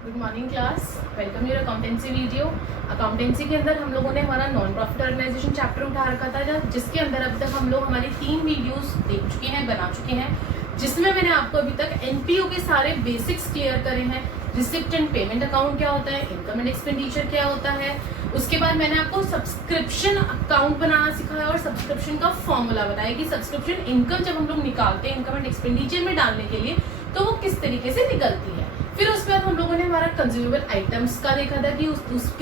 Good morning class, welcome your accountancy video. Accountancy के अंदर हम लोगों ने हमारा नॉन प्रॉफिट ऑर्गेनाइजेशन चैप्टर उठा रखा था, जिसके अंदर अब तक हम लोग हमारी 3 वीडियोस देख चुके हैं, बना चुके हैं, जिसमें मैंने आपको अभी तक एनपीओ के सारे बेसिक्स क्लियर करे हैं। रिसिप्ट एंड पेमेंट अकाउंट क्या होता है, इनकम एंड एक्सपेंडिचर क्या होता है। उसके बाद मैंने आपको सब्सक्रिप्शन अकाउंट बनाना सिखाया और सब्सक्रिप्शन का फॉर्मूला बताया कि सब्सक्रिप्शन इनकम जब हम लोग निकालते हैं इनकम एंड एक्सपेंडिचर में डालने के लिए तो वो किस तरीके से निकलती है। फिर उसके बाद हम लोगों ने हमारा कंज्यूमेबल आइटम्स का देखा था कि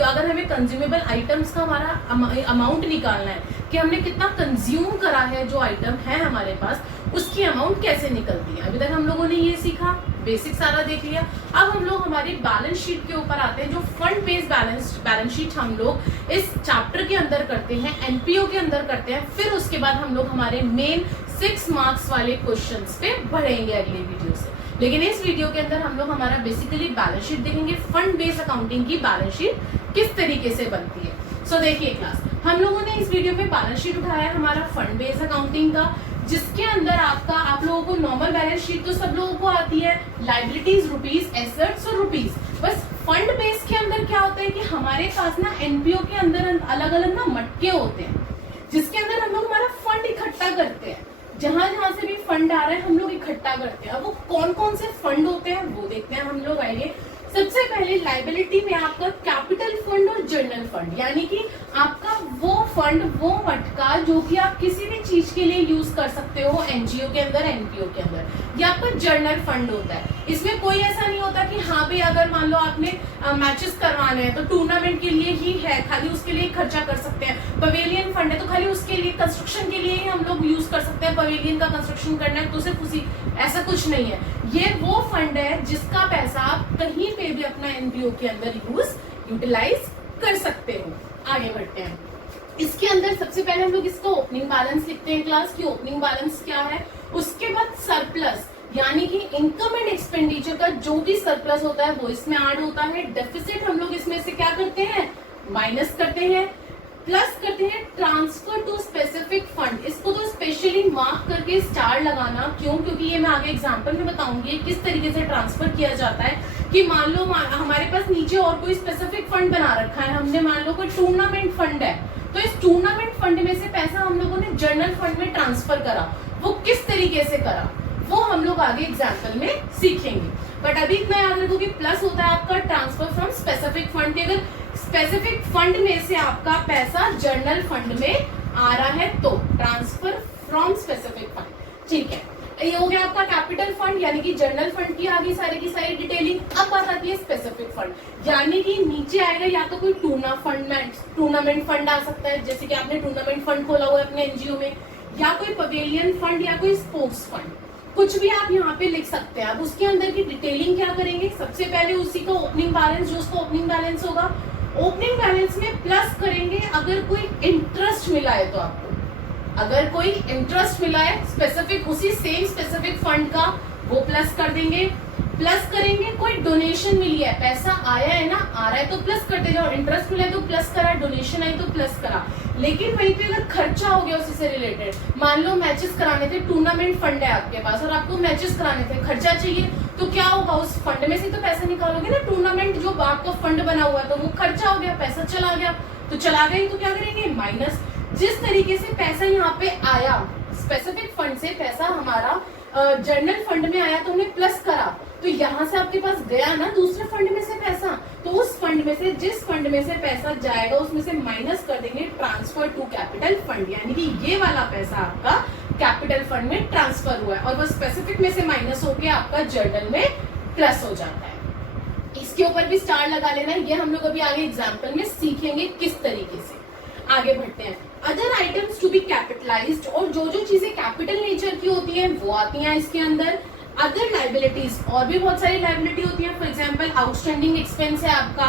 अगर हमें कंज्यूमेबल आइटम्स का हमारा अमाउंट निकालना है कि हमने कितना कंज्यूम करा है, जो आइटम है हमारे पास उसकी अमाउंट कैसे निकलती है। अभी तक हम लोगों ने ये सीखा, बेसिक सारा देख लिया। अब हम लोग हमारी बैलेंस शीट के ऊपर आते हैं, जो फंड बेस्ड बैलेंस शीट हम लोग इस चैप्टर के अंदर करते हैं, एनपीओ के अंदर करते हैं। फिर उसके बाद हम लोग हमारे मेन 6 मार्क्स वाले क्वेश्चंस पे बढ़ेंगे अगले वीडियो से। लेकिन इस वीडियो के अंदर हम लोग हमारा बेसिकली बैलेंस शीट देखेंगे, फंड बेस्ड अकाउंटिंग की बैलेंस शीट किस तरीके से बनती है। सो देखिए क्लास, हम लोगों ने इस वीडियो में बैलेंस शीट उठाया हमारा फंड बेस्ड अकाउंटिंग का, जिसके अंदर आप लोगों को नॉर्मल बैलेंस शीट तो सब लोगों को आती है, लाइबिलिटीज रुपीज, एसेट्स और रुपीज। बस फंड बेस के अंदर क्या होता है कि हमारे पास ना एनपीओ के अंदर अलग अलग ना मटके होते हैं, जिसके अंदर हम लोग हमारा फंड इकट्ठा करते हैं। जहां जहां से भी फंड आ रहा है हम लोग इकट्ठा करते हैं। अब वो कौन कौन से फंड होते हैं वो देखते हैं हम लोग। आइए, सबसे पहले लाइबिलिटी में आपका कैपिटल फंड और जनरल फंड, यानी कि आपका वो फंड, वो मटका जो कि आप किसी भी चीज के लिए यूज कर सकते हो, एनजीओ के अंदर, एनपीओ के अंदर, ये आपका जर्नल फंड होता है। इसमें कोई ऐसा नहीं होता कि हाँ भाई अगर मान लो आपने मैचेस करवाने हैं तो टूर्नामेंट के लिए ही है, खाली उसके लिए खर्चा कर सकते हैं। पवेलियन फंड है तो खाली उसके लिए, कंस्ट्रक्शन के लिए ही हम लोग यूज कर सकते हैं, पवेलियन का कंस्ट्रक्शन करना है तो सिर्फ उसी, ऐसा कुछ नहीं है। ये वो फंड है जिसका पैसा आप कहीं पे भी अपना एनपीओ के अंदर यूटिलाइज कर सकते हो। आगे बढ़ते हैं। इसके अंदर सबसे पहले हम लोग इसका ओपनिंग बैलेंस लिखते हैं क्लास की, ओपनिंग बैलेंस क्या है। उसके बाद सरप्लस, यानी कि इनकम एंड एक्सपेंडिचर का जो भी सरप्लस होता है वो इसमें ऐड होता है। डेफिसिट हम लोग इसमें से क्या करते हैं, माइनस करते हैं, प्लस करते हैं ट्रांसफर टू स्पेसिफिक फंड। इसको तो स्पेशली मार्क करके स्टार लगाना, क्यों, क्योंकि ये मैं आगे एग्जांपल में बताऊंगी किस तरीके से ट्रांसफर किया जाता है। कि मान लो हमारे पास नीचे और कोई स्पेसिफिक फंड बना रखा है हमने, मान लो कोई टूर्नामेंट फंड है, तो इस टूर्नामेंट फंड में से पैसा हम लोगों ने जनरल फंड में ट्रांसफर करा, वो किस तरीके से करा वो हम लोग आगे एग्जाम्पल में सीखेंगे। बट अभी इतना याद रखो कि प्लस होता है आपका ट्रांसफर फ्रॉम स्पेसिफिक फंड के, अगर स्पेसिफिक फंड में से आपका पैसा जनरल फंड में आ रहा है तो ट्रांसफर फ्रॉम स्पेसिफिक फंड, ठीक है। ये हो गया आपका कैपिटल फंड, यानी कि जनरल फंड की आ गई सारी की सारी डिटेलिंग। अब बात आती है स्पेसिफिक फंड, यानी कि नीचे आएगा या तो कोई टूर्नामेंट फंड आ सकता है, जैसे कि आपने टूर्नामेंट फंड खोला हुआ है अपने एनजीओ में, या कोई पवेलियन फंड या कोई स्पोर्ट्स फंड, कुछ भी आप यहाँ पे लिख सकते हैं। अब उसके अंदर की डिटेलिंग क्या करेंगे, सबसे पहले उसी का ओपनिंग बैलेंस, जो उसका ओपनिंग बैलेंस होगा, ओपनिंग बैलेंस में प्लस करेंगे अगर कोई इंटरेस्ट मिला है तो आपको, अगर कोई इंटरेस्ट मिला है स्पेसिफिक, उसी सेम स्पेसिफिक फंड का, वो प्लस कर देंगे। प्लस करेंगे कोई डोनेशन मिली है, पैसा आया है ना, आ रहा है तो प्लस करते जाओ, इंटरेस्ट मिला है तो प्लस करा, डोनेशन आई तो प्लस करा। लेकिन वहीं पे अगर खर्चा हो गया उसी से रिलेटेड, मान लो मैचेस कराने थे, टूर्नामेंट फंड है आपके पास और आपको मैचेस कराने थे, खर्चा चाहिए, तो क्या होगा, उस फंड में से तो पैसा निकालोगे ना, टूर्नामेंट जो आपका फंड बना हुआ है, तो वो खर्चा हो गया, पैसा चला गया, तो चला गया तो क्या करेंगे, माइनस। जिस तरीके से पैसा यहाँ पे आया स्पेसिफिक फंड से, पैसा हमारा जनरल फंड में आया तो हमने प्लस करा, तो यहाँ से आपके पास गया ना दूसरे फंड में से पैसा, तो उस फंड में से, जिस फंड में से पैसा जाएगा उसमें से माइनस कर देंगे ट्रांसफर टू कैपिटल फंड, यानी कि ये वाला पैसा आपका कैपिटल फंड में ट्रांसफर हुआ है और वो स्पेसिफिक में से माइनस होके आपका जर्नल में प्लस हो जाता है। इसके ऊपर भी स्टार लगा लेना, ये हम लोग अभी आगे एग्जाम्पल में सीखेंगे किस तरीके से। आगे बढ़ते हैं। Other items to be capitalized, और जो जो चीजें कैपिटल नेचर की होती हैं वो आती हैं इसके अंदर। अदर लाइबिलिटीज, और भी बहुत सारी लाइबिलिटी होती है, फॉर एग्जांपल आउटस्टैंडिंग एक्सपेंस है आपका,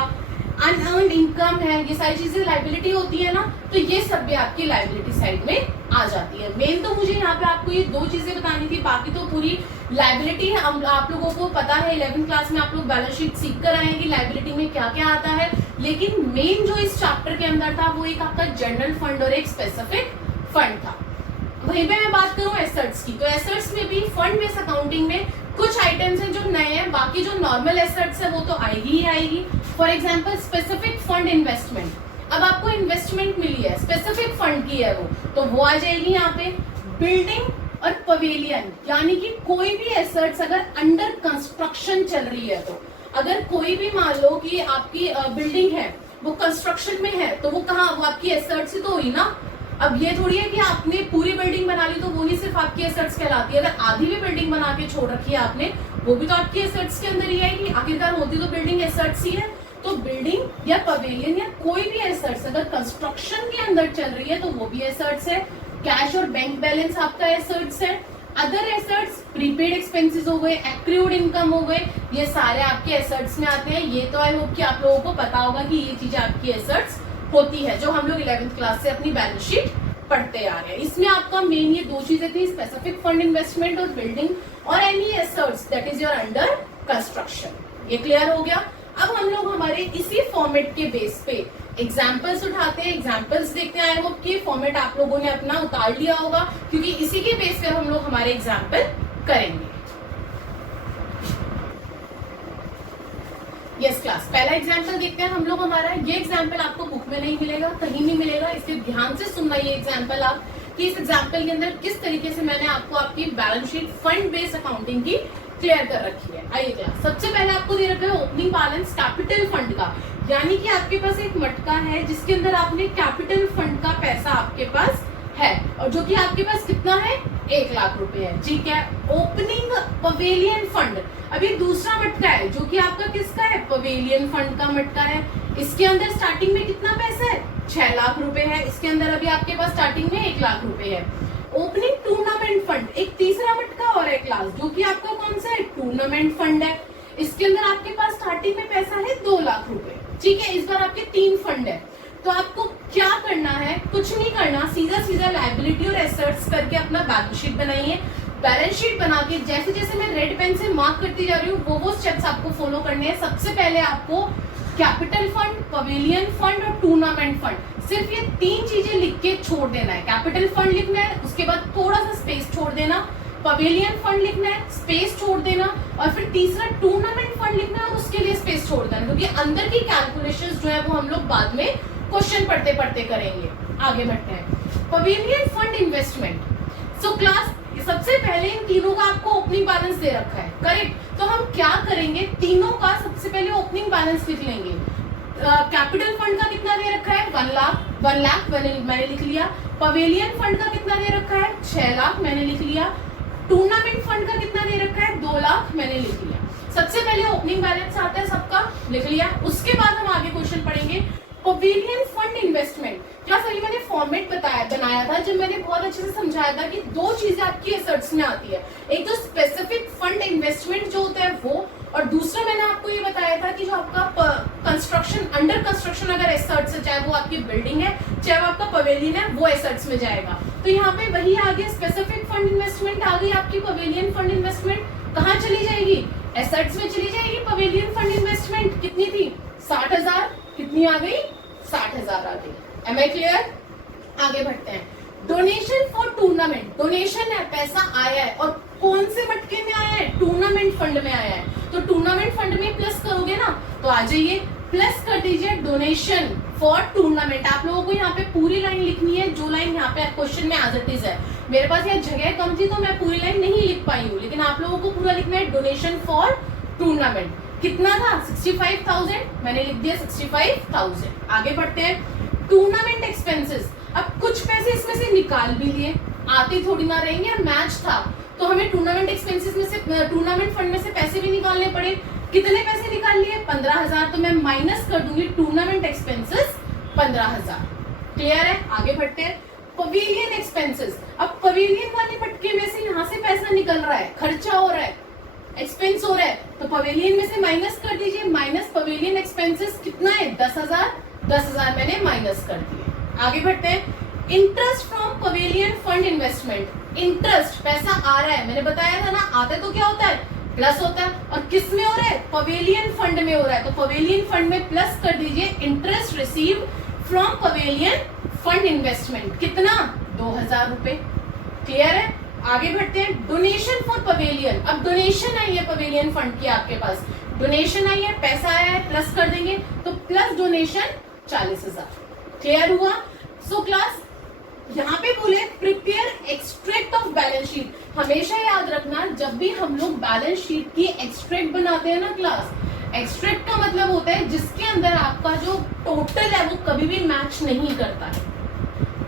अनअर्न्ड इनकम है, ये सारी चीजें लाइबिलिटी होती है ना, तो ये सब भी आपकी लाइबिलिटी साइड में आ जाती है। मेन तो मुझे यहाँ पे आपको ये 2 चीजें बतानी थी, बाकी तो पूरी लाइबिलिटी है। आप लोगों को पता है 11th क्लास में आप लोग बैलेंस शीट सीख कर आए कि लाइबिलिटी में क्या क्या आता है, लेकिन मेन जो इस चैप्टर के अंदर था वो एक आपका जनरल फंड और एक स्पेसिफिक फंड था। वहीं पे मैं बात करूं एसेट्स की, तो एसेट्स में भी फंड बेस्ड अकाउंटिंग में कुछ आइटम्स हैं जो नए हैं, बाकी जो नॉर्मल एसेट्स है वो तो आएगी ही आएगी। For example specific fund investment, अब आपको इन्वेस्टमेंट मिली है, स्पेसिफिक फंड की है वो, तो वो आ जाएगी यहाँ पे। बिल्डिंग और पवेलियन, यानी कि कोई भी एसेट्स अगर अंडर कंस्ट्रक्शन चल रही है, तो अगर कोई भी मान लो कि आपकी बिल्डिंग है वो कंस्ट्रक्शन में है, तो वो कहाँ, वो आपकी एसेट्स ही तो हुई ना। अब ये थोड़ी है कि आपने पूरी बिल्डिंग बना ली तो वो ही सिर्फ आपकी एसेट्स कहलाती है। अगर आधी भी बिल्डिंग बना के छोड़ रखी है आपने, वो भी तो आपकी एसेट्स के अंदर ही आएगी, आखिरकार होती तो बिल्डिंग एसेट्स ही है। तो बिल्डिंग या पवेलियन या कोई भी एसेट्स अगर कंस्ट्रक्शन के अंदर चल रही है तो वो भी एसेट्स है। कैश और बैंक बैलेंस आपका एसेट्स है। अदर एसेट्स प्रीपेड एक्सपेंसेस हो गए, एक्रूड इनकम हो गए, ये सारे आपके एसेट्स में आते हैं। ये तो आई होप कि आप लोगों को पता होगा कि ये चीजें आपकी एसेट्स होती है, जो हम लोग 11th क्लास से अपनी बैलेंस शीट पढ़ते आ रहे हैं। इसमें आपका मेन ये दो चीजें थी, स्पेसिफिक फंड इन्वेस्टमेंट और बिल्डिंग और any assets that is your under construction. ये क्लियर हो गया। अब हम लोग हमारे इसी फॉर्मेट के बेस पे एग्जाम्पल्स उठाते हैं, एग्जाम्पल्स देखते हैं। आई होप कि फॉर्मेट आप लोगों ने अपना उतार लिया होगा, क्योंकि इसी के बेस पे हम लोग हमारे एग्जाम्पल करेंगे। यस क्लास, पहला एग्जाम्पल देखते हैं हम लोग हमारा। ये एग्जाम्पल आपको बुक में नहीं मिलेगा, कहीं नहीं मिलेगा, इसलिए ध्यान से सुनना ये एग्जाम्पल आप, कि इस एग्जाम्पल के अंदर किस तरीके से मैंने आपको आपकी balance sheet fund based accounting की क्लियर कर रखी है। आइए क्लास, सबसे पहले आपको दे रखा है ओपनिंग बैलेंस कैपिटल फंड का, यानी कि आपके पास एक मटका है जिसके अंदर आपने कैपिटल फंड का पैसा आपके पास है, और जो कि आपके पास कितना है, 1 लाख रुपए है। ठीक है। ओपनिंग पवेलियन फंड, अभी दूसरा मटका है जो कि आपका किसका है, पवेलियन फंड का मटका है। इसके अंदर स्टार्टिंग में कितना पैसा है, 6 लाख रुपए है। इसके अंदर अभी आपके पास स्टार्टिंग में 1 लाख रुपए है। ओपनिंग टूर्नामेंट फंड, एक तीसरा मटका और एक क्लास, जो कि आपका कौन सा है, टूर्नामेंट फंड है। इसके अंदर आपके पास स्टार्टिंग में पैसा है 2 लाख रुपए। ठीक है। इस बार आपके 3 फंड है, तो आपको क्या करना है, कुछ नहीं करना, सीधा सीधा लायबिलिटी और एसेट्स करके अपना बैलेंस शीट बनाइए। बैलेंस शीट बना के जैसे जैसे मैं रेड पेन से मार्क करती जा रही हूँ वो स्टेप्स आपको फॉलो करने हैं। सबसे पहले आपको कैपिटल फंड, पवेलियन फंड और टूर्नामेंट फंड, सिर्फ ये 3 चीजें लिख के छोड़ देना है। कैपिटल फंड लिखना है, उसके बाद थोड़ा सा स्पेस छोड़ देना, पवेलियन फंड लिखना है, स्पेस छोड़ देना, और फिर तीसरा टूर्नामेंट फंड लिखना है, उसके लिए स्पेस छोड़ देना, क्योंकि अंदर की कैलकुलेशंस जो है वो हम लोग बाद में क्वेश्चन पढ़ते पढ़ते करेंगे। आगे बढ़ते हैं। Pavilion fund investment. So class, सबसे पहले इन तीनों का आपको ओपनिंग बैलेंस दे रखा है, करेक्ट। तो हम क्या करेंगे, तीनों का सबसे पहले ओपनिंग बैलेंस लिख लेंगे। कैपिटल फंड का कितना दे रखा है, 1 लाख मैंने लिख लिया। पवेलियन फंड का कितना दे रखा है, 6 लाख मैंने लिख लिया। टूर्नामेंट फंड का कितना दे रखा है, 2 लाख मैंने लिख लिया। सबसे पहले ओपनिंग बैलेंस आता है, सबका लिख लिया। उसके बाद हम आगे क्वेश्चन पढ़ेंगे। पवेलियन फंड इन्वेस्टमेंट, क्या सही मैंने फॉर्मेट बनाया था जब मैंने बहुत अच्छे से समझाया था कि 2 चीजें आपकी एसेट्स में आती है, एक तो स्पेसिफिक फंड इन्वेस्टमेंट जो होता है वो, और दूसरा मैंने आपको ये बताया था कि जो आपका कंस्ट्रक्शन, अंडर कंस्ट्रक्शन अगर एसेट्स है, चाहे वो आपकी बिल्डिंग है चाहे वो आपका पवेलियन है, वो एसेट्स में जाएगा। तो यहाँ पे वही आ गया, स्पेसिफिक फंड इन्वेस्टमेंट आ गई आपकी। पवेलियन फंड इन्वेस्टमेंट कहाँ चली जाएगी, एसेट्स में चली जाएगी। पवेलियन फंड इन्वेस्टमेंट कितनी थी, 60,000, कितनी आ गई, 60,000 आ गई। Am I clear. आगे बढ़ते हैं। डोनेशन फॉर टूर्नामेंट, डोनेशन है, पैसा आया है, और कौन से मटके में आया है, टूर्नामेंट फंड में आया है। तो टूर्नामेंट फंड में प्लस करोगे ना, तो आ जाइए प्लस कर दीजिए डोनेशन फॉर टूर्नामेंट। आप लोगों को यहाँ पे पूरी लाइन लिखनी है, जो लाइन यहाँ पे क्वेश्चन में एज इट इज है। मेरे पास यहाँ जगह कम थी तो मैं पूरी लाइन नहीं लिख पाई हूँ, लेकिन आप लोगों को पूरा लिखना है। डोनेशन फॉर टूर्नामेंट कितना था, 65,000 मैंने लिख दिया, 65,000। आगे बढ़ते हैं। टूर्नामेंट एक्सपेंसेस, अब कुछ पैसे इसमें से निकाल भी लिए, आते थोड़ी ना रहेंगे, मैच था तो हमें टूर्नामेंट एक्सपेंसेस में से, टूर्नामेंट फंड में से पैसे भी निकालने पड़े। कितने पैसे निकाल लिए, 15,000, तो मैं माइनस कर दूंगी टूर्नामेंट एक्सपेंसेस 15,000। क्लियर है। आगे बढ़ते हैं। पवेलियन एक्सपेंसेस, अब पवेलियन वाले मटके में से यहाँ से पैसा निकल रहा है, खर्चा हो रहा है, एक्सपेंस हो रहा है, तो पवेलियन में से माइनस कर दीजिए। माइनस पवेलियन एक्सपेंसेस कितना है, 10,000, 10,000 मैंने माइनस कर दिए। आगे बढ़ते हैं। Interest from pavilion fund investment, interest पैसा आ रहा है, मैंने बताया था ना, आता है तो क्या होता है, प्लस होता है, और किस में हो रहा है, पवेलियन फंड में हो रहा है, तो पवेलियन फंड में प्लस कर दीजिए interest receive from pavilion fund investment, कितना, 2,000 रुपए। क्लियर है। आगे बढ़ते हैं, डोनेशन फॉर पवेलियन। अब डोनेशन आई है पवेलियन फंड की, आपके पास डोनेशन आई है, पैसा आया है, प्लस कर देंगे तो प्लस डोनेशन 40,000। क्लियर हुआ? सो क्लास यहाँ पे बोले prepare extract of balance sheet. हमेशा याद रखना, जब भी हम लोग बैलेंस शीट की एक्सट्रैक्ट बनाते हैं ना क्लास, एक्सट्रैक्ट का मतलब होता है जिसके अंदर आपका जो टोटल है वो कभी भी मैच नहीं करता है,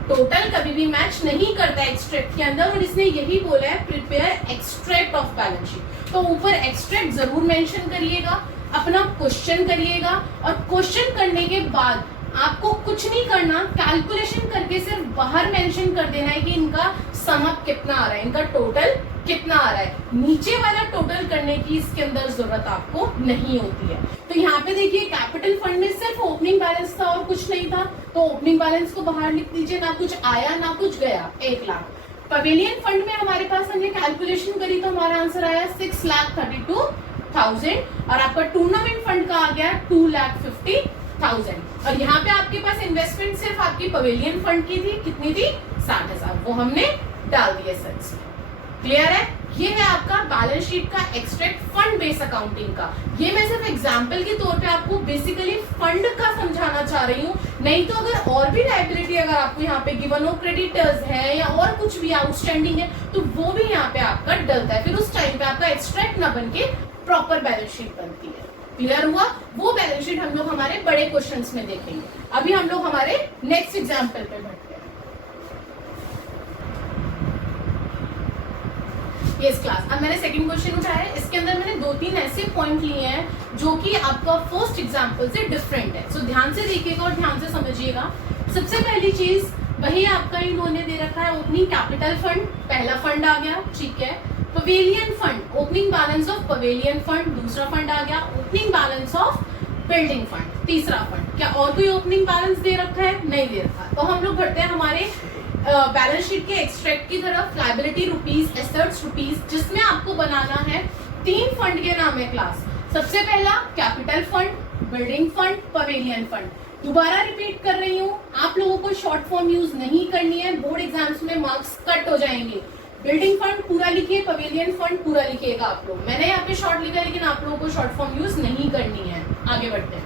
टोटल कभी भी मैच नहीं करता है एक्सट्रैक्ट के अंदर। और इसने यही बोला है prepare extract of balance sheet. तो ऊपर एक्सट्रैक्ट जरूर मेंशन करिएगा, अपना क्वेश्चन करिएगा, और क्वेश्चन करने के बाद आपको कुछ नहीं करना, कैलकुलेशन करके सिर्फ बाहर मेंशन कर देना है कि इनका सम अप कितना आ रहा है, इनका टोटल कितना आ रहा है। नीचे वाला टोटल करने की इसके अंदर जरूरत आपको नहीं होती है। तो यहाँ पे देखिए कैपिटल फंड में सिर्फ ओपनिंग बैलेंस था और कुछ नहीं था, तो ओपनिंग बैलेंस को बाहर लिख दीजिए, ना कुछ आया ना कुछ गया, 1 लाख। पवेलियन फंड में हमारे पास हमने कैलकुलेशन करी तो हमारा आंसर आया 6,32,000, और आपका टूर्नामेंट फंड का आ गया 2,50,000। और यहाँ पे आपके पास इन्वेस्टमेंट सिर्फ आपकी पवेलियन फंड की थी, कितनी थी? 60,000, वो हमने डाल दिए सर। क्लियर है? ये है आपका बैलेंस शीट का एक्सट्रैक्ट फंड बेस अकाउंटिंग का। ये मैं सिर्फ एग्जांपल के तौर पे आपको बेसिकली फंड का समझाना चाह रही हूँ, नहीं तो अगर और भी लायबिलिटी अगर आपको यहाँ पे गिवन हो, क्रेडिटर्स है या और कुछ भी आउटस्टैंडिंग है, तो वो भी यहाँ पे आपका डलता है, फिर उस टाइम पे आपका एक्सट्रैक्ट ना बन के प्रॉपर बैलेंस शीट बनती है। क्लियर हुआ? वो बैलेंस शीट हम लोग हमारे बड़े क्वेश्चंस में देखेंगे। अभी हम लोग हमारे नेक्स्ट एग्जांपल पे बढ़ते हैं। यस क्लास, अब मैंने सेकंड क्वेश्चन उठाया है, इसके अंदर मैंने 2-3 ऐसे पॉइंट लिए हैं जो कि आपका फर्स्ट एग्जांपल से डिफरेंट है। सो ध्यान से देखिएगा और ध्यान से समझिएगा। सबसे पहली चीज वही आपका इन्होंने दे रखा है ओपनिंग कैपिटल फंड, पहला फंड आ गया, ठीक है। Pavilion fund, opening balance of pavilion fund, दूसरा फंड आ गया opening balance of building fund, तीसरा फंड। क्या और कोई ओपनिंग बैलेंस दे रखा है? नहीं दे रखा। तो हम लोग बढ़ते हैं हमारे बैलेंस शीट के एक्सट्रैक्ट की तरफ। लायबिलिटी रुपीज, एसेट्स रुपीज, जिसमें आपको बनाना है 3 फंड के नाम है क्लास। सबसे पहला capital fund, building fund, pavilion fund. दोबारा रिपीट कर रही हूँ, आप लोगों को शॉर्ट फॉर्म यूज नहीं करनी है, बोर्ड एग्जाम्स में मार्क्स कट हो जाएंगे। बिल्डिंग फंड पूरा लिखिए, पवेलियन फंड पूरा लिखिएगा आप लोग। मैंने यहाँ पे शॉर्ट लिखा है, लेकिन आप लोगों को शॉर्ट फॉर्म यूज नहीं करनी है। आगे बढ़ते हैं।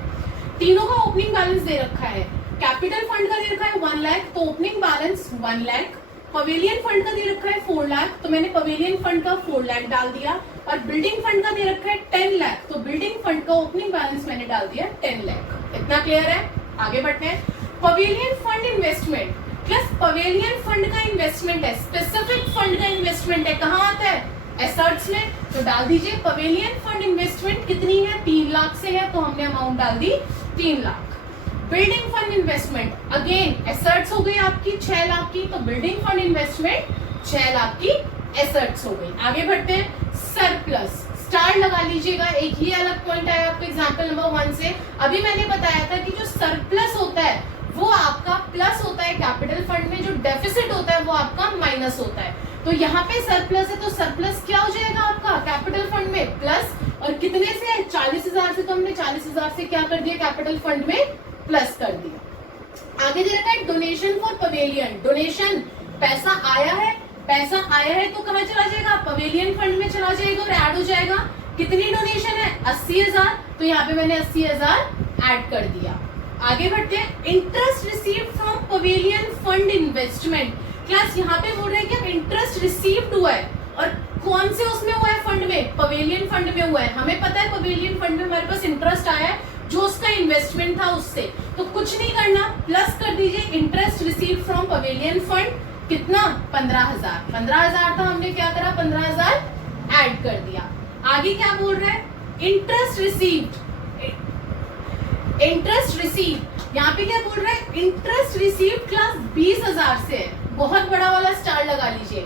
तीनों का ओपनिंग बैलेंस दे रखा है। कैपिटल फंड का दे रखा है 1 लाख, तो opening balance 1 lakh. Pavilion fund का दे रखा है 4 लाख, तो मैंने पवेलियन फंड का 4 लाख डाल दिया। और बिल्डिंग फंड का दे रखा है 10 लाख, तो बिल्डिंग फंड का ओपनिंग बैलेंस मैंने डाल दिया 10 लाख। इतना क्लियर है? आगे बढ़ते हैं। Pavilion fund investment plus pavilion fund का इन्वेस्टमेंट है, स्पेसिफिक फंड का इन्वेस्टमेंट है, कहाँ आता है? एसेट्स में, तो डाल दीजिए पवेलियन फंड इन्वेस्टमेंट कितनी है? 3 लाख से है, तो हमने अमाउंट डाल दी 3 lakh. Building fund investment again assets हो गई आपकी 6 लाख की, तो बिल्डिंग फंड इन्वेस्टमेंट 6 लाख की एसेट्स हो गई। आगे बढ़ते हैं। सरप्लस, स्टार लगा लीजिएगा, एक ही अलग पॉइंट आया आपको एग्जांपल नंबर 1 से। अभी मैंने बताया था कि जो सरप्लस होता है वो आपका प्लस होता है कैपिटल फंड में, जो डेफिसिट होता है वो आपका माइनस होता है। तो यहाँ पे सरप्लस है, तो सरप्लस क्या हो जाएगा आपका कैपिटल फंड में? प्लस। और कितने से? 40,000 से, तो हमने 40,000 से क्या कर दिया? कैपिटल फंड में प्लस कर दिया। आगे दे रखा है डोनेशन फॉर पवेलियन। डोनेशन, पैसा आया है, पैसा आया है तो कहाँ चला जाएगा? पवेलियन फंड में चला जाएगा और ऐड हो जाएगा। कितनी डोनेशन है? 80,000, तो यहाँ पे मैंने 80,000 ऐड कर दिया। आगे बढ़ते हैं। Interest received from pavilion fund investment. Class यहाँ पे बोल रहे हैं कि इंटरेस्ट रिसीव्ड हुआ है, और कौन से उसमें हुआ है? फंड में, पवेलियन फंड में हुआ है। हमें पता है पवेलियन फंड में हमारे पास इंटरेस्ट आया है जो उसका इन्वेस्टमेंट था उससे, तो कुछ नहीं करना, प्लस कर दीजिए interest received from pavilion fund. कितना? 15,000। 15,000 था, हमने क्या करा? 15,000 ऐड कर दिया। आगे क्या बोल रहा है? इंटरेस्ट रिसीव्ड, इंटरेस्ट रिसीव, यहाँ पे क्या बोल रहा है? इंटरेस्ट रिसीव क्लास 20,000 से है, बहुत बड़ा वाला स्टार लगा लीजिए।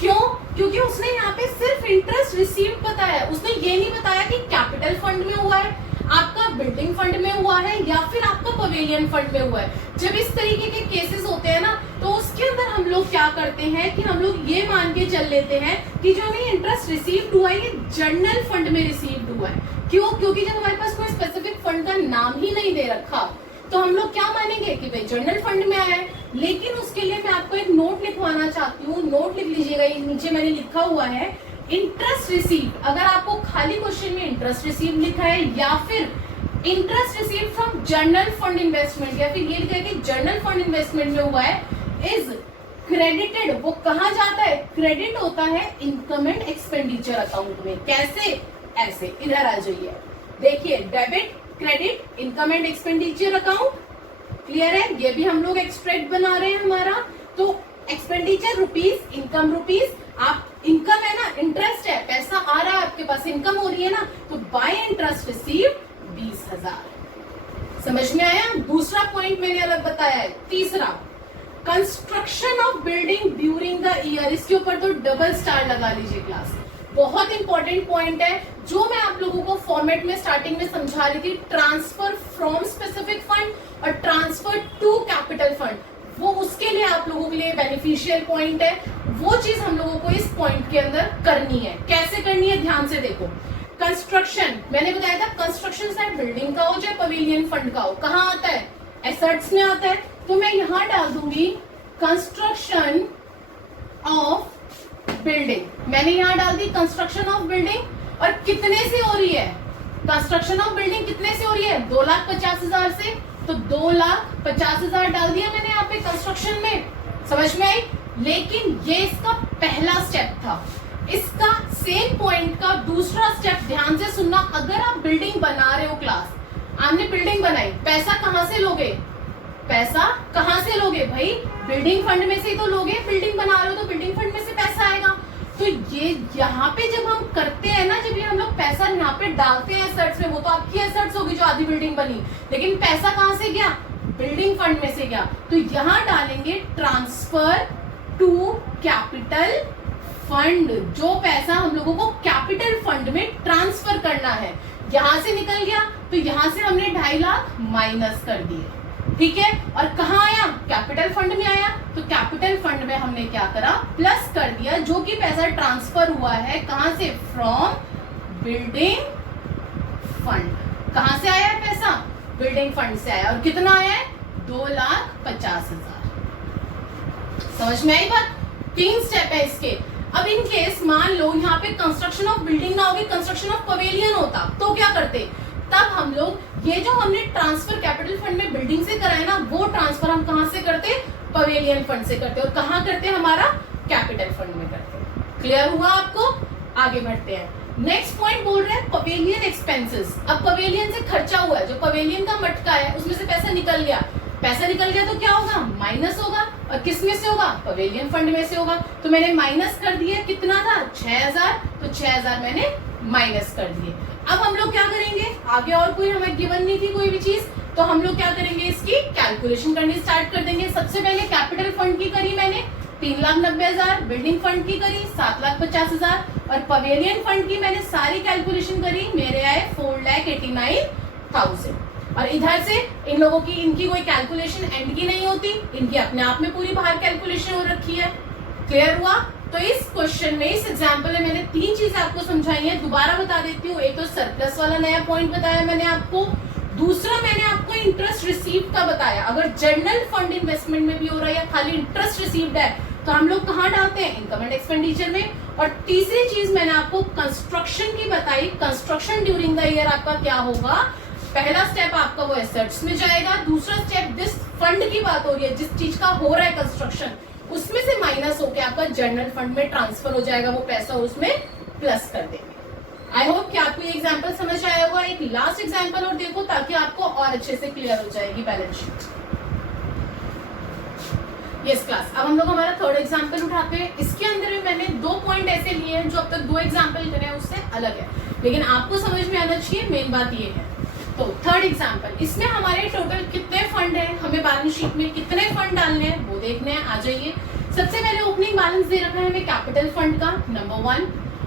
क्यों? क्योंकि उसने यहाँ पे सिर्फ इंटरेस्ट रिसीव बताया, उसने ये नहीं बताया कि कैपिटल फंड में हुआ है, आपका बिल्डिंग फंड में हुआ है, या फिर आपका पवेलियन फंड में हुआ है। जब इस तरीके के केसेस होते हैं ना, तो उसके अंदर हम लोग क्या करते हैं कि हम लोग ये मान के चल लेते हैं कि जो हमें इंटरेस्ट रिसीव्ड हुआ है ये जनरल फंड में रिसीव्ड हुआ है। क्यों? क्योंकि जब हमारे पास कोई स्पेसिफिक फंड का नाम ही नहीं दे रखा, तो हम लोग क्या मानेंगे कि भाई जनरल फंड में आया है। लेकिन उसके लिए मैं आपको एक नोट लिखवाना चाहती हूँ। नोट लिख लीजिएगा, ये नीचे मैंने लिखा हुआ है इंटरेस्ट रिसीव। अगर आपको खाली क्वेश्चन में इंटरेस्ट रिसीव लिखा है या फिर interest receive from journal fund investment या फिर ये लिखा है कि जर्नल फंड इन्वेस्टमेंट में हुआ है, इज क्रेडिटेड, वो कहाँ जाता है, क्रेडिट होता है इनकम एंड एक्सपेंडिचर अकाउंट में। कैसे, ऐसे इधर आ जाइए, देखिए debit credit income and expenditure account, clear है। ये भी हम लोग एक्सट्रैक्ट बना रहे हैं हमारा। तो एक्सपेंडिचर रुपीज, इनकम रुपीज, आप इनकम है ना, इंटरेस्ट है, पैसा आ रहा है आपके पास, इनकम हो रही है ना, तो बाय इंटरेस्ट रिसीव 20,000। समझ में आया। दूसरा पॉइंट मैंने अलग बताया है। तीसरा, construction of building during the year, इसके ऊपर तो डबल स्टार लगा लीजिए क्लास। बहुत इंपॉर्टेंट पॉइंट है जो मैं आप लोगों को फॉर्मेट में स्टार्टिंग में समझा रही थी, ट्रांसफर फ्रॉम स्पेसिफिक फंड और ट्रांसफर टू कैपिटल फंड, वो उसके लिए आप लोगों के लिए बेनिफिशियल पॉइंट है। वो चीज हम लोगों को इस पॉइंट के अंदर करनी है। कैसे करनी है, ध्यान से देखो। कंस्ट्रक्शन मैंने बताया था, कंस्ट्रक्शन चाहे बिल्डिंग का हो चाहे पवेलियन फंड का हो, कहाँ आता है, एसेट्स में आता है। तो मैं यहां डाल दूंगी कंस्ट्रक्शन ऑफ बिल्डिंग, मैंने यहां डाल दी कंस्ट्रक्शन ऑफ बिल्डिंग। और कितने से हो रही है कंस्ट्रक्शन ऑफ बिल्डिंग, कितने से हो रही है, 2,50,000 से। तो 2,50,000 डाल दिया मैंने यहाँ पे कंस्ट्रक्शन में, समझ में आई। लेकिन ये इसका पहला स्टेप था। इसका सेम पॉइंट का दूसरा स्टेप ध्यान से सुनना। अगर आप बिल्डिंग बना रहे हो क्लास, आपने बिल्डिंग बनाई, पैसा कहां से लोगे, पैसा कहां से लोगे भाई, बिल्डिंग फंड में से ही तो लोगे। बिल्डिंग बना रहे हो तो बिल्डिंग फंड में से पैसा आएगा। तो ये यहाँ पे जब हम करते हैं ना, जब ये हम लोग पैसा यहाँ पे डालते हैं एसेट्स में, वो तो आपकी एसेट्स होगी जो आधी बिल्डिंग बनी, लेकिन पैसा कहां से गया, बिल्डिंग फंड में से गया। तो यहाँ डालेंगे ट्रांसफर टू कैपिटल फंड, जो पैसा हम लोगों को कैपिटल फंड में ट्रांसफर करना है। यहां से निकल गया तो यहां से हमने 2.5 लाख माइनस कर दिए, ठीक है। और कहाँ आया, कैपिटल फंड में आया। तो कैपिटल फंड में हमने क्या करा, प्लस कर दिया, जो कि पैसा ट्रांसफर हुआ है कहां से, फ्रॉम बिल्डिंग फंड। कहां से आया है पैसा, बिल्डिंग फंड से आया। और कितना आया है, 2,50,000। समझ में आई बात। 3 स्टेप है इसके। अब इन केस मान लो यहाँ पे कंस्ट्रक्शन ऑफ बिल्डिंग ना होगी, कंस्ट्रक्शन ऑफ पवेलियन होता, तो क्या करते, तब हम लोग ये जो हमने ट्रांसफर कैपिटल फंड में बिल्डिंग से कराए ना, वो ट्रांसफर हम कहां से करते, पवेलियन फंड से करते। और कहां करते, हमारा कैपिटल फंड में करते। क्लियर हुआ आपको। आगे बढ़ते हैं। नेक्स्ट पॉइंट बोल रहे हैं पवेलियन एक्सपेंसेस। अब पवेलियन से खर्चा हुआ है, जो पवेलियन का मटका है उसमें से पैसा निकल गया। पैसा निकल गया तो क्या होगा, माइनस होगा। और किस में से होगा, पवेलियन फंड में से होगा। तो मैंने माइनस कर दिया, कितना था, 6,000। तो 6,000 मैंने माइनस कर दिए। अब हम लोग क्या करेंगे, आगे और कोई हमें गिवन नहीं थी कोई भी चीज, तो हम लोग क्या करेंगे, इसकी कैलकुलेशन करनी स्टार्ट कर देंगे। सबसे पहले कैपिटल फंड की करी मैंने 3,90,000, बिल्डिंग फंड की करी 7,50,000 और पवेलियन फंड की मैंने सारी कैलकुलेशन करी, मेरे आए 4,89,000। और इधर से इन लोगों की, इनकी कोई कैलकुलेशन एंड की नहीं होती, इनकी अपने आप में पूरी बाहर कैलकुलेशन हो रखी है। क्लियर हुआ। तो इस क्वेश्चन में, इस एग्जाम्पल में मैंने 3 चीजें आपको समझाई हैं, दोबारा बता देती हूँ। एक तो सरप्लस वाला नया पॉइंट बताया मैंने आपको, दूसरा मैंने आपको इंटरेस्ट रिसीव्ड का बताया। अगर जर्नल फंड इन्वेस्टमेंट में भी हो रहा है या खाली इंटरेस्ट रिसीव्ड है तो हम लोग कहाँ डालते हैं, इनकम एंड एक्सपेंडिचर में। और तीसरी चीज मैंने आपको कंस्ट्रक्शन की बताई। कंस्ट्रक्शन ड्यूरिंग द ईयर आपका क्या होगा, पहला स्टेप आपका वो एसेट्स में जाएगा, दूसरा स्टेप जिस फंड की बात हो रही है, जिस चीज का हो रहा है कंस्ट्रक्शन, उसमें से माइनस होके आपका जर्नल फंड में ट्रांसफर हो जाएगा वो पैसा, उसमें प्लस कर देंगे। आई होप कि आपको ये एग्जांपल समझ आया होगा। एक लास्ट एग्जांपल और देखो ताकि आपको और अच्छे से क्लियर हो जाएगी बैलेंस शीट। यस क्लास, अब हम लोग हमारा थर्ड एग्जांपल उठाते हैं। इसके अंदर भी मैंने 2 पॉइंट ऐसे लिए हैं जो अब तक 2 एग्जांपल करे हैं उससे अलग है, लेकिन आपको समझ में आना चाहिए, मेन बात ये है। तो थर्ड एग्जांपल, इसमें हमारे टोटल कितने फंड हैं, हमें बैलेंस शीट में कितने फंड डालने हैं वो देखने हैं। आ जाइए। सबसे पहले ओपनिंग बैलेंस दे रखा है हमें कैपिटल फंड का, नंबर 1।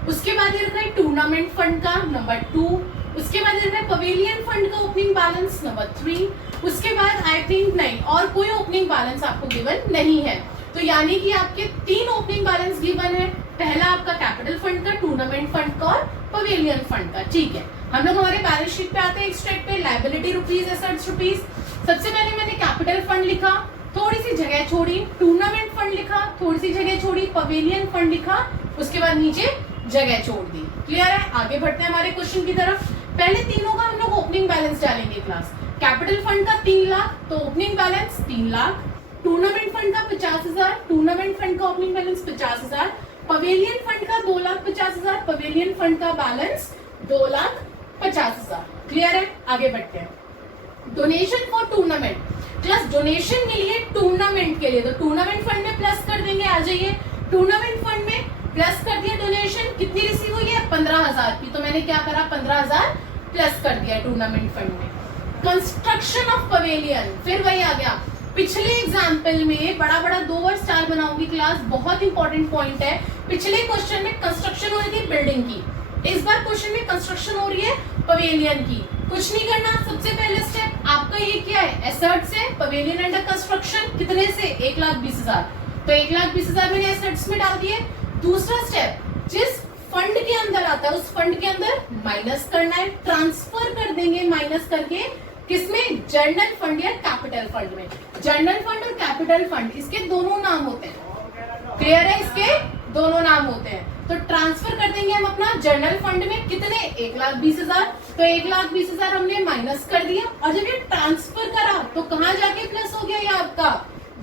उसके बाद दे रखा है टूर्नामेंट फंड का, नंबर 2। उसके बाद दे रखा है पवेलियन फंड का ओपनिंग बैलेंस, नंबर 3। उसके बाद आई थिंक नहीं और कोई ओपनिंग बैलेंस आपको गिवन नहीं है। तो यानी कि आपके 3 ओपनिंग बैलेंस गिवन है। पहला आपका कैपिटल फंड का, टूर्नामेंट फंड का और पवेलियन फंड का। ठीक है, हम लोग हमारे बैलेंस शीट पे आते हैं। एक्सट्रैक्ट पे लायबिलिटी रुपीज, एसेट्स रुपीज। सबसे पहले मैंने कैपिटल फंड लिखा, थोड़ी सी जगह छोड़ी, टूर्नामेंट फंड लिखा, थोड़ी सी जगह छोड़ी, पवेलियन फंड लिखा, उसके बाद नीचे जगह छोड़ दी। क्लियर है? आगे बढ़ते हैं हमारे क्वेश्चन की तरफ। पहले तीनों का हम लोग ओपनिंग बैलेंस डालेंगे क्लास। कैपिटल फंड का 3 लाख, तो opening balance 3 lakh. Tournament fund का 50,000, टूर्नामेंट फंड का ओपनिंग बैलेंस 50,000। पवेलियन फंड का 2,50,000, पवेलियन फंड का बैलेंस 2,50,000। क्लियर है? आगे बढ़ते हैं। Donation for tournament, plus donation मिली है टूर्नामेंट के लिए, तो टूर्नामेंट फंड में प्लस कर देंगे। आ जाइए, टूर्नामेंट फंड में प्लस कर दिया डोनेशन। कितनी रिसीव हुई है? 15,000 की, तो मैंने क्या करा, 15,000 प्लस कर दिया टूर्नामेंट फंड में। कंस्ट्रक्शन ऑफ पवेलियन, फिर वही आ गया। पिछले एग्जाम्पल में बड़ा बड़ा 2 और स्टार बनाऊंगी क्लास, बहुत इंपॉर्टेंट पॉइंट है। पिछले क्वेश्चन में कंस्ट्रक्शन हो रही थी बिल्डिंग की, इस बार क्वेश्चन में कंस्ट्रक्शन हो रही है पवेलियन की। कुछ नहीं करना, सबसे पहले स्टेप आपका ये क्या है, एसेट्स है, पवेलियन अंडर कंस्ट्रक्शन, कितने से? 1,20,000, तो 1,20,000 मैंने एसेट्स में डाल दिए। दूसरा स्टेप, जिस फंड के अंदर आता है उस फंड के अंदर माइनस करना है, ट्रांसफर कर देंगे माइनस करके, किसमें? जर्नल फंड या कैपिटल फंड में। जर्नल फंड और कैपिटल फंड, इसके दोनों नाम होते हैं। क्लियर है? इसके दोनों नाम होते हैं। तो ट्रांसफर कर देंगे हम अपना जर्नल फंड में, कितने? 1,20,000, तो 1,20,000 हमने माइनस कर दिया। और जब ये ट्रांसफर करा तो कहाँ जाके प्लस हो गया? ये आपका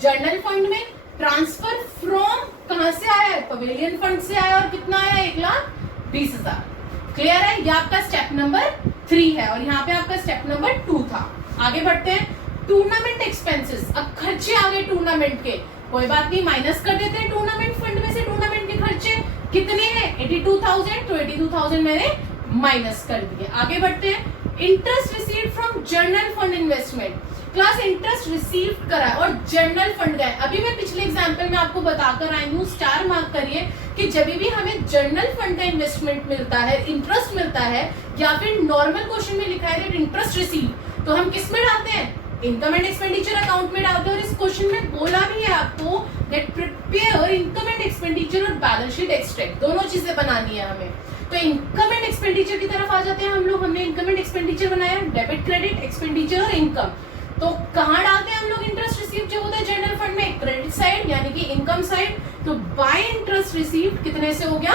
जर्नल फंड में। ट्रांसफर फ्रॉम कहाँ से आया है? पवेलियन फंड से आया, और कितना आया? 1,20,000। क्लियर है? ये आपका स्टेप नंबर 3 है, और यहाँ पे आपका स्टेप नंबर 2 था। आगे बढ़ते हैं। टूर्नामेंट एक्सपेंसेस, अब खर्चे आ गए टूर्नामेंट के, कोई बात नहीं, माइनस कर देते हैं टूर्नामेंट फंड में से। टूर्नामेंट के खर्चे कितने हैं? 82,000, तो 82,000 मैंने माइनस कर दिए। आगे बढ़ते हैं। Interest received from journal fund investment, class interest receive करा और जर्नल फंड गए। अभी मैं पिछले एग्जांपल में आपको बताकर आई हूँ, स्टार मार्क करिए, कि जब भी हमें जर्नल फंड का इन्वेस्टमेंट मिलता है, इंटरेस्ट मिलता है, या फिर नॉर्मल क्वेश्चन में लिखा है इंटरेस्ट रिसीव, तो हम किस में डालते हैं? इनकम एंड एक्सपेंडिचर अकाउंट में डालते हैं। और इस क्वेश्चन में बोला भी है आपको that prepare income and expenditure और बैलेंस शीट एक्सट्रैक्ट, दोनों चीजें बनानी है हमें। तो इनकम एंड एक्सपेंडिचर की तरफ आ जाते हैं हम लोग। हमने इनकम एंड एक्सपेंडिचर बनाया, डेबिट क्रेडिट एक्सपेंडिचर और इनकम। तो कहाँ डालते हैं हम लोग इंटरेस्ट रिसीव जो होता है जर्नल फंड में? क्रेडिट साइड यानी कि इनकम साइड। तो बाय इंटरेस्ट रिसीव कितने से हो गया?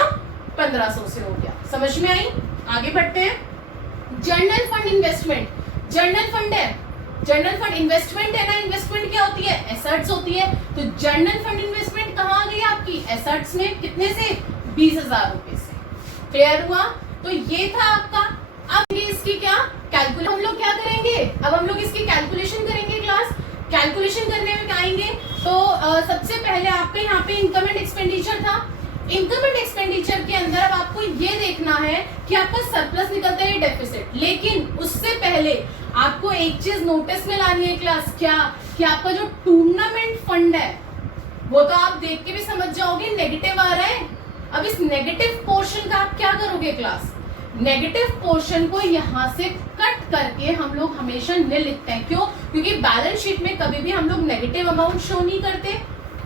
1,500 से हो गया। समझ में आई? आगे बढ़ते हैं। Journal fund investment, journal fund है, जर्नल फंड इन्वेस्टमेंट है ना। इन्वेस्टमेंट क्या होती है? एसेट्स होती है। तो जर्नल फंड इन्वेस्टमेंट कहाँ आ गई आपकी? एसेट्स में। कितने से? 20,000 रुपए से। क्लियर हुआ? तो ये था आपका। अब इसकी क्या कैलकुलेशन, हम लोग क्या करेंगे? अब हम लोग इसकी कैलकुलेशन करेंगे क्लास। कैलकुलेशन करने में क्या आएंगे? तो सबसे पहले आपके यहाँ पे इनकम एंड एक्सपेंडिचर था। इनकम एंड एक्सपेंडिचर के अंदर अब आपको ये देखना है कि आपका सरप्लस निकलता है डेफिसिट। लेकिन उससे पहले आपको एक चीज नोटिस में लानी है क्लास, क्या कि आपका जो टूर्नामेंट फंड है वो तो आप देख के भी समझ जाओगे नेगेटिव आ रहा है। अब इस नेगेटिव पोर्शन का आप क्या करोगे क्लास? नेगेटिव पोर्शन को यहाँ से कट करके हम लोग हमेशा नील लिखते हैं। क्यों? क्योंकि बैलेंस शीट में कभी भी हम लोग नेगेटिव अमाउंट शो नहीं करते।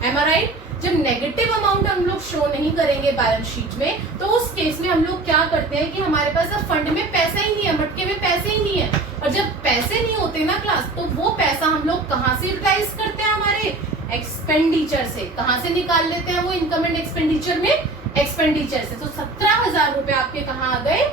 एम आई राइट? जब नेगेटिव अमाउंट हम लोग शो नहीं करेंगे बैलेंस शीट में, तो उस केस में हम लोग क्या करते हैं कि हमारे पास अब फंड में पैसा ही नहीं है, मटके में पैसे ही नहीं है। और जब पैसे नहीं होते ना क्लास, तो वो पैसा हम लोग कहाँ से यूटिलाइज करते हैं? हमारे एक्सपेंडिचर से। कहाँ से निकाल लेते हैं वो? इनकम एंड एक्सपेंडिचर में एक्सपेंडिचर से। तो 17,000 रुपए आपके कहाँ आ गए?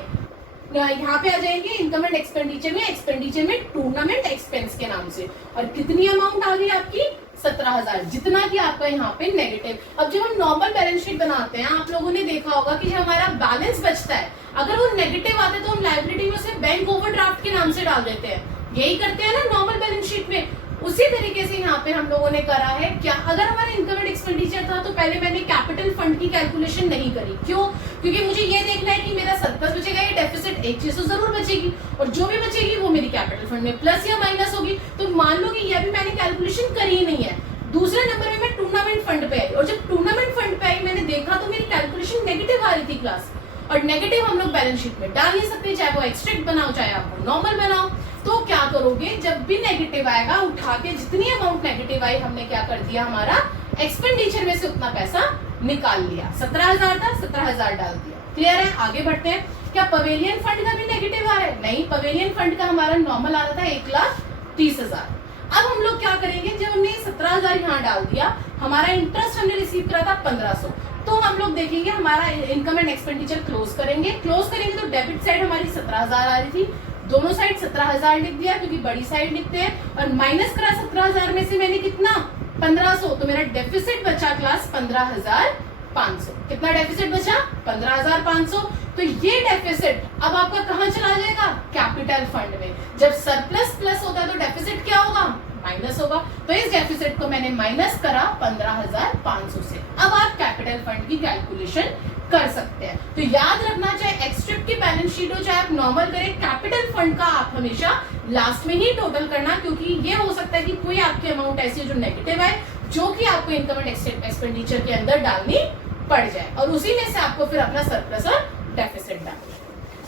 यहाँ पे आ जाएंगे इनकम एंड एक्सपेंडिचर में, एक्सपेंडिचर में टूर्नामेंट एक्सपेंस के नाम से। और कितनी अमाउंट आ गई आपकी? 17,000, जितना कि आपका यहाँ पे नेगेटिव। अब जब हम नॉर्मल बैलेंस शीट बनाते हैं, आप लोगों ने देखा होगा कि जब हमारा बैलेंस बचता है, अगर वो नेगेटिव आते तो हम लायबिलिटी में उसे बैंक ओवरड्राफ्ट के नाम से डाल देते हैं। यही करते हैं ना नॉर्मल बैलेंस शीट में। उसी तरीके से यहाँ पे हम लोगों ने करा है। क्या अगर हमारा इनकम एंड एक्सपेंडिचर था तो पहले मैंने कैपिटल फंड की कैलकुलेशन नहीं करी। क्यों? क्योंकि मुझे ये देखना है कि मेरा सरप्लस बचेगा या डेफिसिट, एक चीज तो जरूर बचेगी, और जो भी बचेगी वो मेरी कैपिटल फंड में प्लस या माइनस होगी। तो मान लो कि ये भी मैंने कैलकुलेशन करी ही नहीं है। दूसरे नंबर में मैं टूर्नामेंट फंड पे आई, और जब टूर्नामेंट फंड पे आई मैंने देखा तो मेरी कैलकुलेशन नेगेटिव आ रही थी क्लास। और नेगेटिव हम लोग बैलेंस शीट में डाल नहीं सकते, चाहे वो एक्सट्रैक्ट बनाओ चाहे आप नॉर्मल बनाओ। तो क्या करोगे? जब भी नेगेटिव आएगा उठा के जितनी अमाउंट नेगेटिव आई हमने क्या कर दिया, हमारा एक्सपेंडिचर में से उतना पैसा निकाल लिया। 17,000 था, 17,000 डाल दिया। क्लियर है? आगे बढ़ते हैं। क्या पवेलियन फंड का भी नेगेटिव आ रहा है? नहीं, पवेलियन फंड का हमारा नॉर्मल आ रहा था 1,30,000। अब हम लोग क्या करेंगे, जब हमने 17,000 यहाँ डाल दिया, हमारा इंटरेस्ट हमने रिसीव करा था 1500, तो हम लोग देखेंगे हमारा इनकम एंड एक्सपेंडिचर क्लोज करेंगे तो डेबिट साइड हमारी 17,000 आ रही थी, दोनों साइड 17,000 लिख दिया क्योंकि बड़ी साइड लिखते हैं, और माइनस करा 17,000 में से मैंने कितना 1500, तो मेरा डेफिसिट बचा क्लास 15,500। कितना डेफिसिट बचा 15,500। तो ये डेफिसिट अब आपका कहां चला जाएगा, कैपिटल फंड में। जब सरप्लस प्लस होता है तो डेफिसिट क्या होगा, माइनस होगा। तो इस डेफिसिट को मैंने माइनस करा 15,500 से। अब आप कैपिटल फंड की कैलकुलेशन कर सकते हैं। तो याद रखना, चाहे एक्सट्रिप की बैलेंस शीट हो चाहे आप नॉर्मल करें, कैपिटल फंड का आप हमेशा लास्ट में ही टोटल करना, क्योंकि ये हो सकता है कि कोई आपकी अमाउंट ऐसी है जो नेगेटिव है, जो कि आपको इनकम एंड एक्सपेंडिचर के अंदर डालनी पड़ जाए, और उसी में से आपको फिर अपना सरप्लस और डेफिसिट डालना।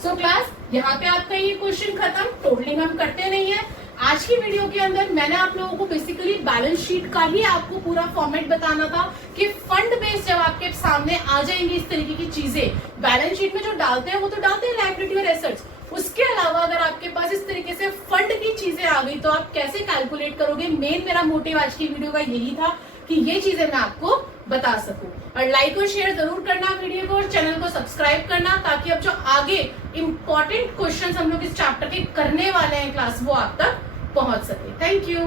सो क्लास, यहाँ पे आपका ये क्वेश्चन खत्म, टोटलिंग हम करते नहीं है। आज की वीडियो के अंदर मैंने आप लोगों को बेसिकली बैलेंस शीट का ही आपको पूरा फॉर्मेट बताना था कि फंड बेस जब आपके सामने आ जाएंगी इस तरीके की चीजें, बैलेंस शीट में जो डालते हैं वो तो डालते हैं लायबिलिटी और एसेट्स, उसके अलावा अगर आपके पास इस तरीके से फंड की चीजें आ गई तो आप कैसे कैलकुलेट करोगे। मेन मेरा मोटिव आज की वीडियो का यही था कि ये चीजें मैं आपको बता सकूं। और लाइक और शेयर जरूर करना वीडियो को, और चैनल को सब्सक्राइब करना, ताकि अब जो आगे इंपॉर्टेंट क्वेश्चंस हम लोग इस चैप्टर के करने वाले हैं क्लास, वो आप तक पहुंच सके। Thank you.